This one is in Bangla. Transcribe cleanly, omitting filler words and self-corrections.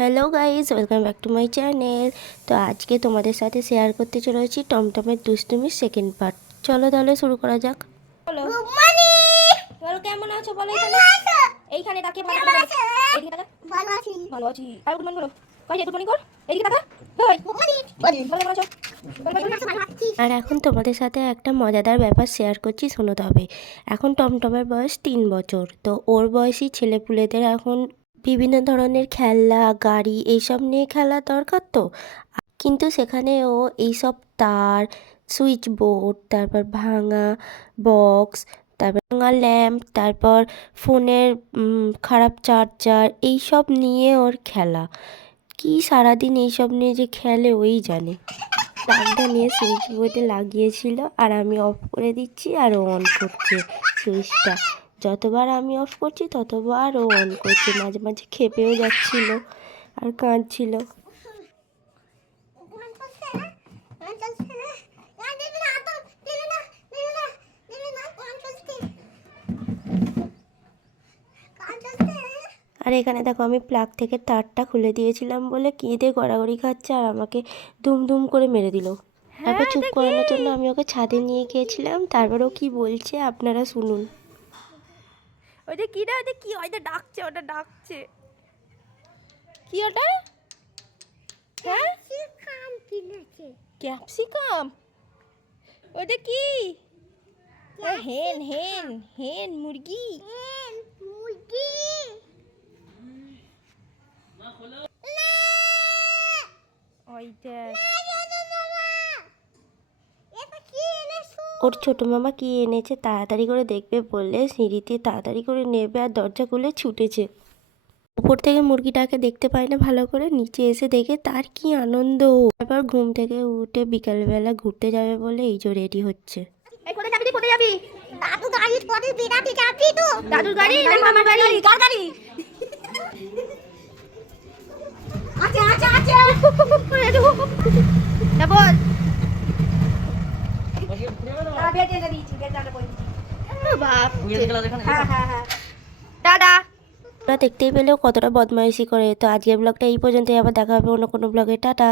Hello guys, welcome back to my channel. তো আজকে তোমাদের সাথে শেয়ার করতে চলেছি টমটমের দুষ্টুমির সেকেন্ড পার্ট। চলো তাহলে শুরু করা যাক। বলো বলো কেমন আছো বলো। এইখানে তাকিয়ে ভালো করে বলো। এইদিকে তাকা। ভালো আছি। আর গুড মর্নিং বলো। কই গুড মর্নিং কর। এইদিকে তাকা। কই গুড মর্নিং বলো কেমন আছো। আর এখন তোমাদের সাথে একটা মজাদার ব্যাপার শেয়ার করছি, শোনো তবে। এখন টমটমের বয়স 3 বছর। তো ওর বয়সী ছেলেপুলেদের এখন বিভিন্ন ধরনের খেলনা, গাড়ি এইসব নিয়ে খেলা দরকার। তো কিন্তু সেখানে ও এইসব তার, সুইচ বোর্ড, তারপর ভাঙা বক্স, তারপর ভাঙা ল্যাম্প, তারপর ফোনের খারাপ চার্জার, এইসব নিয়ে ওর খেলা। কি সারাদিন এইসব নিয়ে যে খেলে ওই জানে। প্লাগটা নিয়ে সুইচ বোর্ডে লাগিয়েছিল আর আমি অফ করে দিচ্ছি আর ও অন করছে সুইচটা। যতবার আমি অফ করছি ততবার ও অন করছে। মাঝে মাঝে খেপেও যাচ্ছিল আর কাঁদছিল। আর এখানে দেখো, আমি প্লাগ থেকে তারটা খুলে দিয়েছিলাম বলে কেঁদে গড়াগড়ি খাচ্ছে আর আমাকে দুম দুম করে মেরে দিল। তারপর চুপ করানোর জন্য আমি ওকে ছাদে নিয়ে গিয়েছিলাম। তারপর ও কি বলছে আপনারা শুনুন। ওইটা কি রে, ওইটা কি, ওইটা ডাকছে, ওটা ডাকছে। কি ওটা? হ্যাঁ ক্যাপসিকাম। ওইটা কি? হেন হেন হেন মুরগি। ওইটা ওর ছোটো মামা কি এনেছে তাড়াতাড়ি করে দেখবে বললে সিঁড়িতে তাড়াতাড়ি করে নেবে আর দরজা খুলে ছুটেছে। উপর থেকে মুরগিটাকে দেখতে পায় না ভালো করে, নিচে এসে দেখে তার কি আনন্দ। তারপর ঘুম থেকে উঠে বিকালবেলা ঘুরতে যাবে বলে এই যে রেডি হচ্ছে। এই কোথায় যাবি? কোথায় যাবি? দাদু গাড়ির পরে বেরাতে যাবি তো? দাদুর গাড়ি না মামার গাড়ি? কার গাড়ি? আচ্ছা আচ্ছা আচ্ছা যাব। বেজে দিয়েছি, বেজাটা বলছি। বাপ হ্যাঁ হ্যাঁ হ্যাঁ দাদা। ওরা দেখতেই পেলেও কতটা বদমাইশি করে। তো আজকের ব্লগটা এই পর্যন্তই, আবার দেখা হবে অন্য কোনো ব্লগে। টাটা।